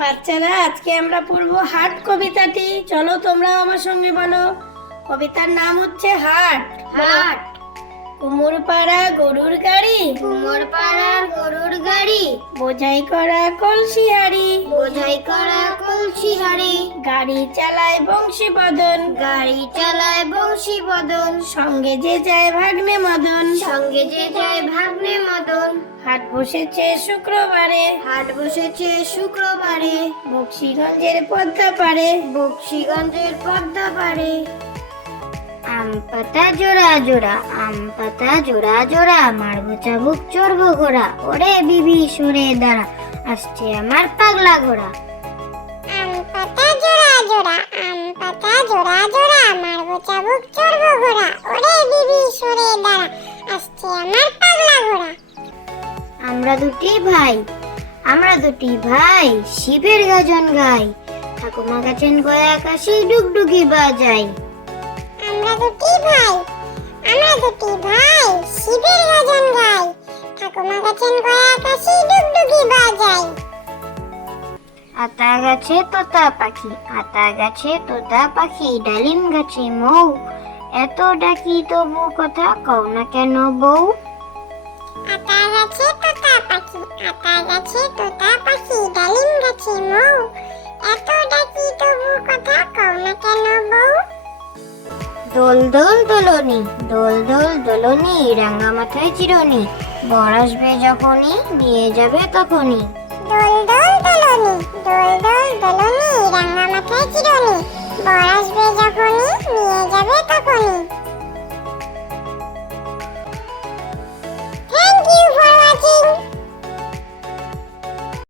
বাচ্চারা, আজকে আমরা পড়বো হাট কবিতাটি। চলো তোমরা আমার সঙ্গে বলো। কবিতার নাম হচ্ছে হাট। হাট। কুমোর পাড়া গরুর গাড়ি, কুমোর পাড়ার গরুর গাড়ি, বোঝাই করা কলসি হাড়ি, বোঝাই করা কলসি হাড়ি, গাড়ি চালায় বংশী বদন, গাড়ি চালায় বংশী বদন, সঙ্গে যে যায় ভাগ্নে মদন। সঙ্গে যে যায় ভাগ্নে মদন। হাট বসেছে শুক্রবারে, হাট বসেছে শুক্রবারে, বক্সিগঞ্জের পদ্মা পারে, বক্সিগঞ্জের পদ্মা পারে। আম পাতা জোড়া জোড়া, আম পাতা জোড়া জোড়া, মারবো চাবুক চড়বো ঘোড়া, ওরে বিবি সরে দাঁড়া, আসছে আমার পাগলা ঘোড়া। আম পাতা জোড়া জোড়া, আম পাতা জোড়া জোড়া, মারবো চাবুক চড়বো ঘোড়া, ওরে বিবি সরে দাঁড়া, আসছে আমার পাগলা ঘোড়া। আমরা দুটি ভাই, আমরা দুটি ভাই, শিবের গাজন গাই, ঠাকুমা গাছেন গয়া কাশি ডুগডুগি বাজাই। আমরা দুটি ভাই, আমরা দুটি ভাই, শিবের গাজন গাই, ঠাকুমা গাছেন গয়া আকাশে ডুগডুগি বাজাই। আতা গাছে তোতা পাখি, আতা গাছে তোতা পাখি, ডালিম গাছে মৌ, এত ডাকি তবু কথা কও না কেন বউ। আতা গাছে তোতা পাখি, আতা গাছে তোতা পাখি, ডালিম গাছে মৌ, এত ডাকি তবু কথা কও না কেন বউ। দোল দোল দোলনি, দোল দোল দোলনি, রাঙা মাথায় চিরনি, বর আসবে যখনই নিয়ে যাবে তখনই। দোল দোল দোলনি, দোল দোল দোলনি, রাঙা মাথায় চিরনি, বর আসবে যখনই নিয়ে যাবে তখনই।